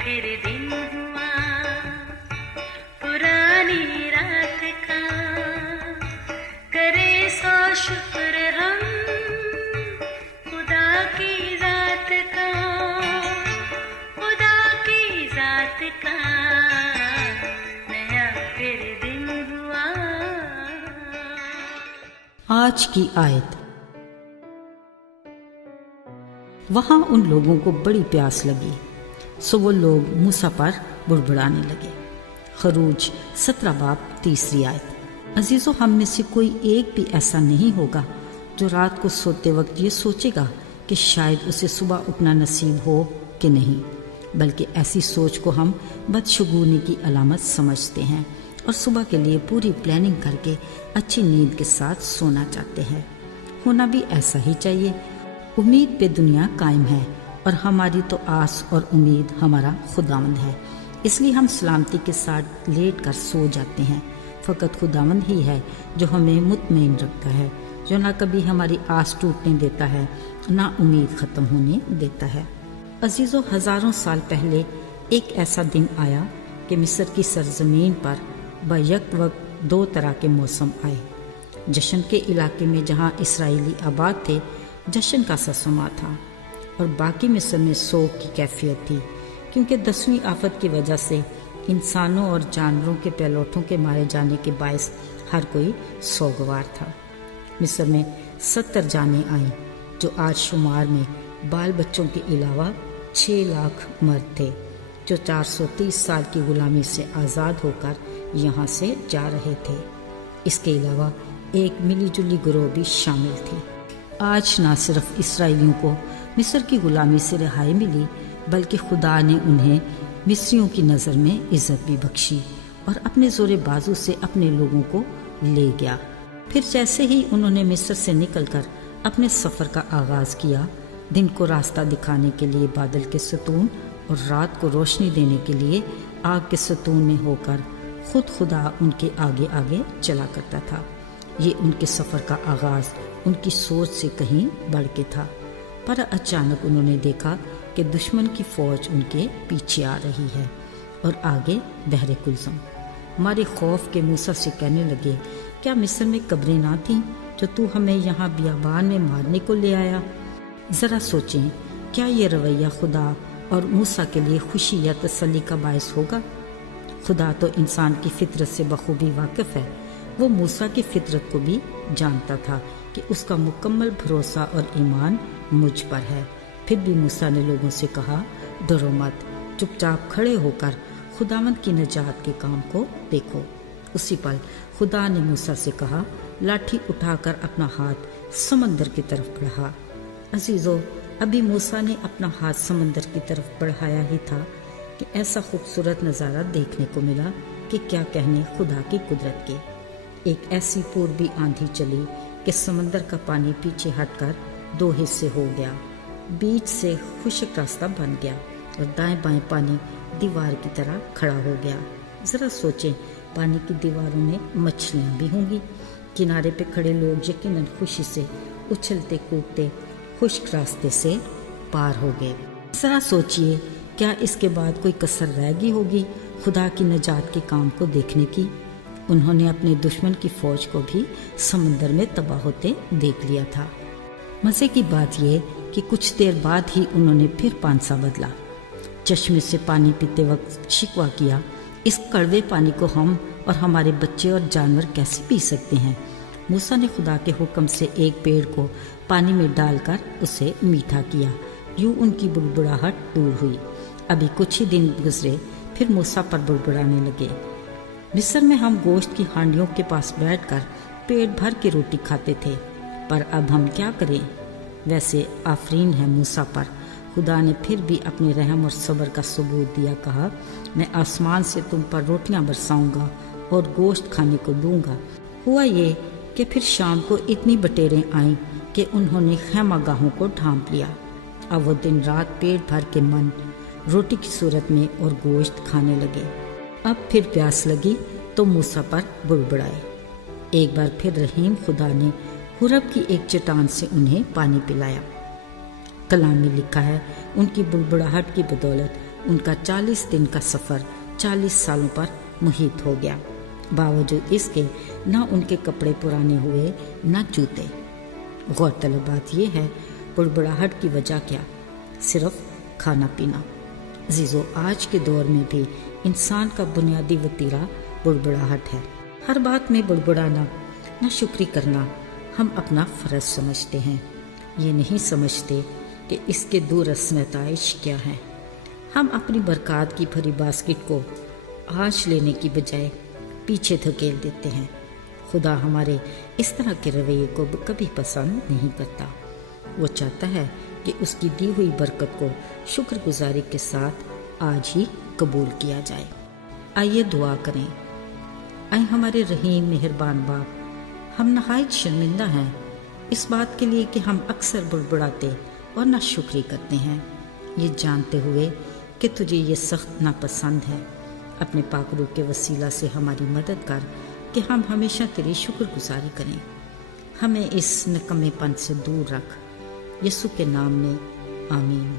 फिर दिन हुआ पुरानी रात का, करे सौ शुक्र हम खुदा की जात का, खुदा की जात का, नया फिर दिन हुआ। आज की आयत। वहां उन लोगों को बड़ी प्यास लगी, सो वो लोग मूसा पर बुड़बुड़ाने लगे। खरूज 17 बाब 3 आयत। अजीजों, हम में से कोई एक भी ऐसा नहीं होगा जो रात को सोते वक्त ये सोचेगा कि शायद उसे सुबह उठना नसीब हो कि नहीं, बल्कि ऐसी सोच को हम बदशगुनी की अलामत समझते हैं और सुबह के लिए पूरी प्लानिंग करके अच्छी नींद के साथ सोना चाहते हैं। होना भी ऐसा ही चाहिए। उम्मीद पे दुनिया कायम है और हमारी तो आस और उम्मीद हमारा खुदावंद है, इसलिए हम सलामती के साथ लेट कर सो जाते हैं। फ़कत खुदावंद ही है जो हमें मुतमईन रखता है, जो ना कभी हमारी आस टूटने देता है, ना उम्मीद ख़त्म होने देता है। अजीज़ों, हज़ारों साल पहले एक ऐसा दिन आया कि मिस्र की सरजमीन पर बैक वक्त 2 तरह के मौसम आए। जश्न के इलाके में जहाँ इसराइली आबाद थे जश्न का सा समा था, और बाकी मिस्र में सोग की कैफियत थी, क्योंकि 10वीं आफत की वजह से इंसानों और जानवरों के पैलोठों के मारे जाने के बायस हर कोई सोगवार था। मिस्र में 70 जानें आईं, जो आज शुमार में बाल बच्चों के अलावा 6 लाख मर्द थे, जो 430 साल की गुलामी से आज़ाद होकर यहाँ से जा रहे थे। इसके अलावा एक मिली जुली गिरोह भी शामिल थी। आज ना सिर्फ इसराइलियों को मिस्र की गुलामी से रिहाई मिली, बल्कि खुदा ने उन्हें मिस्रियों की नज़र में इज़्ज़त भी बख्शी और अपने ज़ोरे बाजू से अपने लोगों को ले गया। फिर जैसे ही उन्होंने मिस्र से निकलकर अपने सफ़र का आगाज़ किया, दिन को रास्ता दिखाने के लिए बादल के सतून और रात को रोशनी देने के लिए आग के सतून में होकर खुद खुदा उनके आगे आगे चला करता था। ये उनके सफ़र का आगाज़ उनकी सोच से कहीं बढ़ के था, पर अचानक उन्होंने देखा कि दुश्मन की फ़ौज उनके पीछे आ रही है और आगे बहरे कुलज़म। हमारे खौफ के मूसा से कहने लगे, क्या मिस्र में कब्रें ना थीं जो तू हमें यहाँ बियाबान में मारने को ले आया? ज़रा सोचें, क्या ये रवैया खुदा और मूसा के लिए खुशी या तसल्ली का बायस होगा? खुदा तो इंसान की फितरत से बखूबी वाकिफ़ है। वो मूसा की फितरत को भी जानता था कि उसका मुकम्मल भरोसा और ईमान मुझ पर है। फिर भी मूसा ने लोगों से कहा, डरो मत, चुपचाप खड़े होकर खुदावंद की नजात के काम को देखो। उसी पल खुदा ने मूसा से कहा, लाठी उठाकर अपना हाथ समंदर की तरफ बढ़ा। अजीज़ों, अभी मूसा ने अपना हाथ समंदर की तरफ बढ़ाया ही था कि ऐसा खूबसूरत नज़ारा देखने को मिला कि क्या कहने खुदा की कुदरत के। एक ऐसी पूर्वी आंधी चली कि समंदर का पानी पीछे हटकर 2 हिस्से हो गया। बीच से खुश्क रास्ता बन गया और दाएं बाएं पानी दीवार की तरह खड़ा हो गया। ज़रा सोचें, पानी की दीवारों में मछलियाँ भी होंगी। किनारे पे खड़े लोग यकीनन खुशी से उछलते कूदते खुश्क रास्ते से पार हो गए। ज़रा सोचिए, क्या इसके बाद कोई कसर रह गई होगी खुदा की नजात के काम को देखने की? उन्होंने अपने दुश्मन की फौज को भी समंदर में तबाह होते देख लिया था। मज़े की बात यह कि कुछ देर बाद ही उन्होंने फिर पांसा बदला। चश्मे से पानी पीते वक्त शिकवा किया, इस कड़वे पानी को हम और हमारे बच्चे और जानवर कैसे पी सकते हैं? मूसा ने खुदा के हुक्म से एक पेड़ को पानी में डालकर उसे मीठा किया। यूं उनकी बुड़बुड़ाहट दूर हुई। अभी कुछ ही दिन गुजरे, फिर मूसा पर बुड़बुड़ाने लगे, मिस्र में हम गोश्त की हांडियों के पास बैठकर पेट भर के रोटी खाते थे, पर अब हम क्या करें? वैसे आफरीन है मूसा पर। खुदा ने फिर भी अपने रहम और सब्र का सबूत दिया। कहा, मैं आसमान से तुम पर रोटियां बरसाऊंगा और गोश्त खाने को दूंगा। हुआ ये कि फिर शाम को इतनी बटेरें आईं कि उन्होंने खैमागाहों को ढांप लिया। अब वो दिन रात पेट भर के मन रोटी की सूरत में और गोश्त खाने लगे। अब फिर प्यास लगी तो मूसा पर बुड़बुड़ाए। एक बार फिर रहीम खुदा ने हुरब की एक चट्टान से उन्हें पानी पिलाया। कलाम में लिखा है, उनकी बुड़बुड़ाहट की बदौलत ان کا 40 دن کا سفر 40 سالوں پر محیط ہو گیا، باوجود اس کے نہ ان کے کپڑے پرانے ہوئے نہ جوتے۔ غور طلب بات یہ ہے، بڑبڑاہٹ کی وجہ کیا؟ صرف کھانا پینا۔ عزیزو، آج کے دور میں بھی انسان کا بنیادی وتیرہ بڑبڑاہٹ ہے۔ ہر بات میں بڑبڑانا، ناشکری کرنا ہم اپنا فرض سمجھتے ہیں، یہ نہیں سمجھتے کہ اس کے دورس نتائج کیا ہیں۔ ہم اپنی برکات کی بھری باسکٹ کو آج لینے کی بجائے پیچھے دھکیل دیتے ہیں۔ خدا ہمارے اس طرح کے رویے کو کبھی پسند نہیں کرتا۔ وہ چاہتا ہے کہ اس کی دی ہوئی برکت کو شکر گزاری کے ساتھ آج ہی قبول کیا جائے۔ آئیے دعا کریں۔ اے ہمارے رحیم مہربان باپ، ہم نہایت شرمندہ ہیں اس بات کے لیے کہ ہم اکثر بڑبڑاتے اور ناشکری کرتے ہیں، یہ جانتے ہوئے کہ تجھے یہ سخت ناپسند ہے۔ اپنے پاک روح کے وسیلہ سے ہماری مدد کر کہ ہم ہمیشہ تیری شکر گزاری کریں۔ ہمیں اس نکمے پن سے دور رکھ، یسوع کے نام میں آمین۔